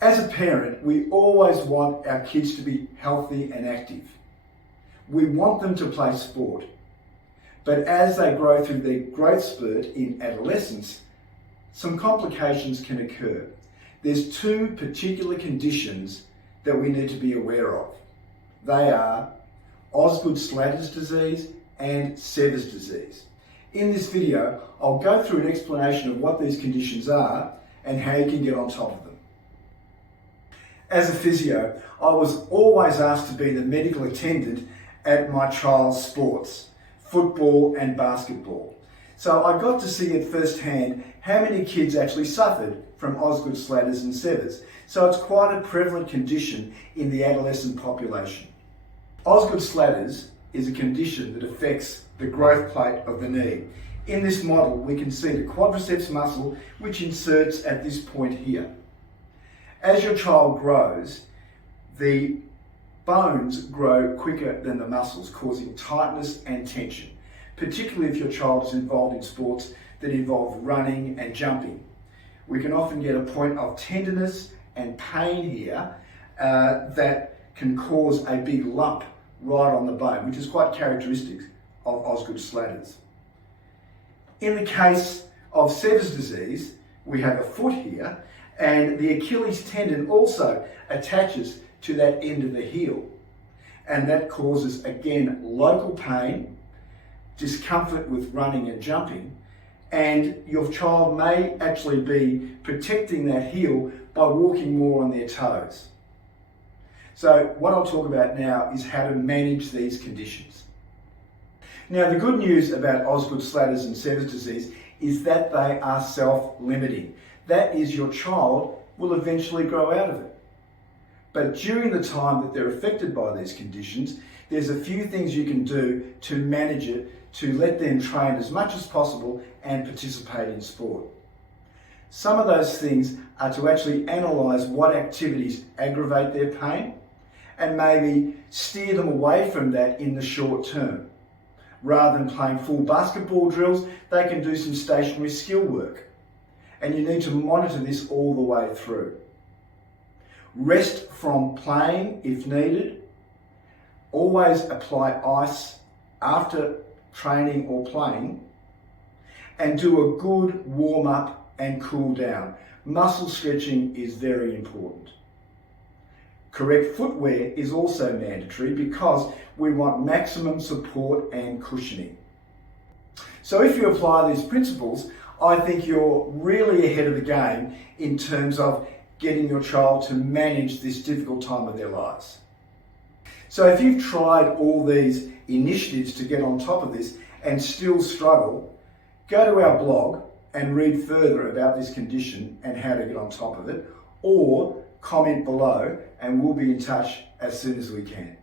As a parent, we always want our kids to be healthy and active. We want them to play sport. But as they grow through their growth spurt in adolescence, some complications can occur. There's two particular conditions that we need to be aware of. They are Osgood-Schlatter's disease and Sever's disease. In this video, I'll go through an explanation of what these conditions are and how you can get on top of them. As a physio, I was always asked to be the medical attendant at my child's sports, football and basketball. So I got to see at first hand how many kids actually suffered from Osgood-Schlatter's and Sever's. So it's quite a prevalent condition in the adolescent population. Osgood-Schlatter's is a condition that affects the growth plate of the knee. In this model, we can see the quadriceps muscle, which inserts at this point here. As your child grows, the bones grow quicker than the muscles, causing tightness and tension, particularly if your child is involved in sports that involve running and jumping. We can often get a point of tenderness and pain here that can cause a big lump right on the bone, which is quite characteristic of Osgood-Schlatter's. In the case of Sever's disease, we have a foot here, and the Achilles tendon also attaches to that end of the heel. And that causes, again, local pain, discomfort with running and jumping, and your child may actually be protecting that heel by walking more on their toes. So what I'll talk about now is how to manage these conditions. Now, the good news about Osgood-Schlatter's and Sever's disease is that they are self-limiting. That is, your child will eventually grow out of it. But during the time that they're affected by these conditions, there's a few things you can do to manage it, to let them train as much as possible and participate in sport. Some of those things are to actually analyse what activities aggravate their pain and maybe steer them away from that in the short term. Rather than playing full basketball drills, they can do some stationary skill work. And you need to monitor this all the way through. Rest from playing if needed. Always apply ice after training or playing. And do a good warm up and cool down. Muscle stretching is very important. Correct footwear is also mandatory because we want maximum support and cushioning. So if you apply these principles, I think you're really ahead of the game in terms of getting your child to manage this difficult time of their lives. So if you've tried all these initiatives to get on top of this and still struggle, go to our blog and read further about this condition and how to get on top of it, or comment below and we'll be in touch as soon as we can.